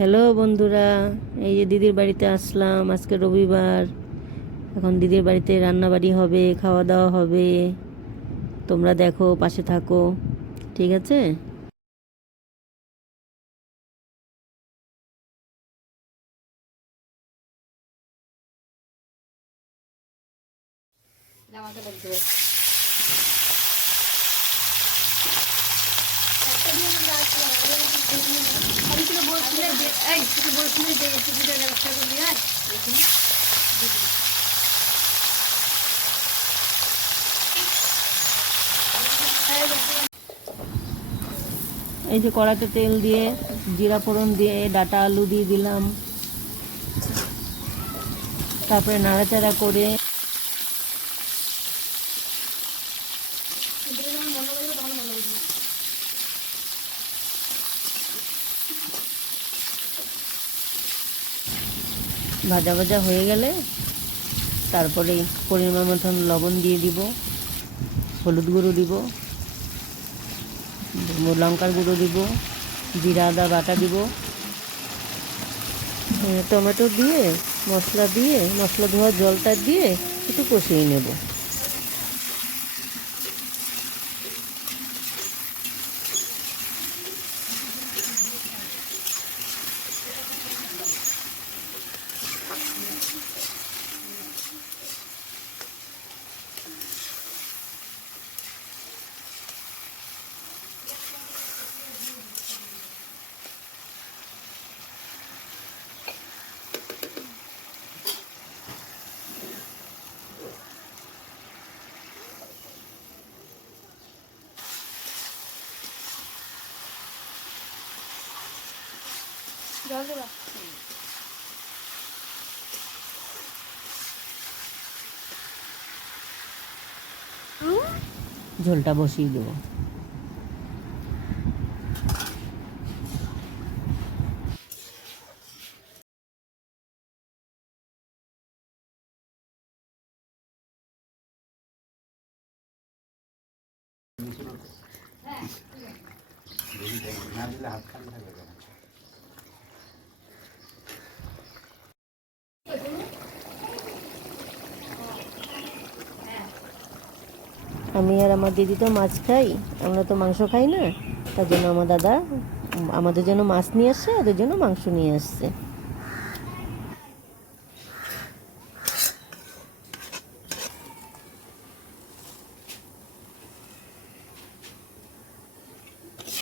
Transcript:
Hello বন্ধুরা, এই যে দিদির বাড়িতে আসলাম। আজকে রবিবার। এখন দিদির বাড়িতে রান্নাবাড়ি হবে, খাওয়া দাওয়া হবে। তোমরা দেখো, পাশে থাকো, ঠিক আছে? জামাটা লাগবে আমি তো বলছিলে যে এই তুমি বলছিলে যে সুবিধার ব্যবস্থা করবি। আর এই যে কড়াতে তেল দিয়ে জিরা ফোড়ন দিয়ে ডাটা আলু দিয়ে দিলাম। তারপরে নাড়াচাড়া করে ভাজা ভাজা হয়ে গেলে তারপরে পরিমাণ মতন লবণ দিয়ে দিব, হলুদ গুঁড়ো দিব, লঙ্কার গুঁড়ো দিব, জিরা আদা বাটা দিব, টমেটো দিয়ে মশলা ধোয়া জলটা দিয়ে একটু কষিয়ে নেব। জল দেবা ঝোলটা বসিয়ে দেবো। আমি আর আমার দিদি তো মাছ খাই, আমরা তো মাংস খাই না। তার জন্য আমার দাদা আমাদের জন্য মাছ নিয়ে আসছে, ওদের জন্য মাংস নিয়ে আসছে।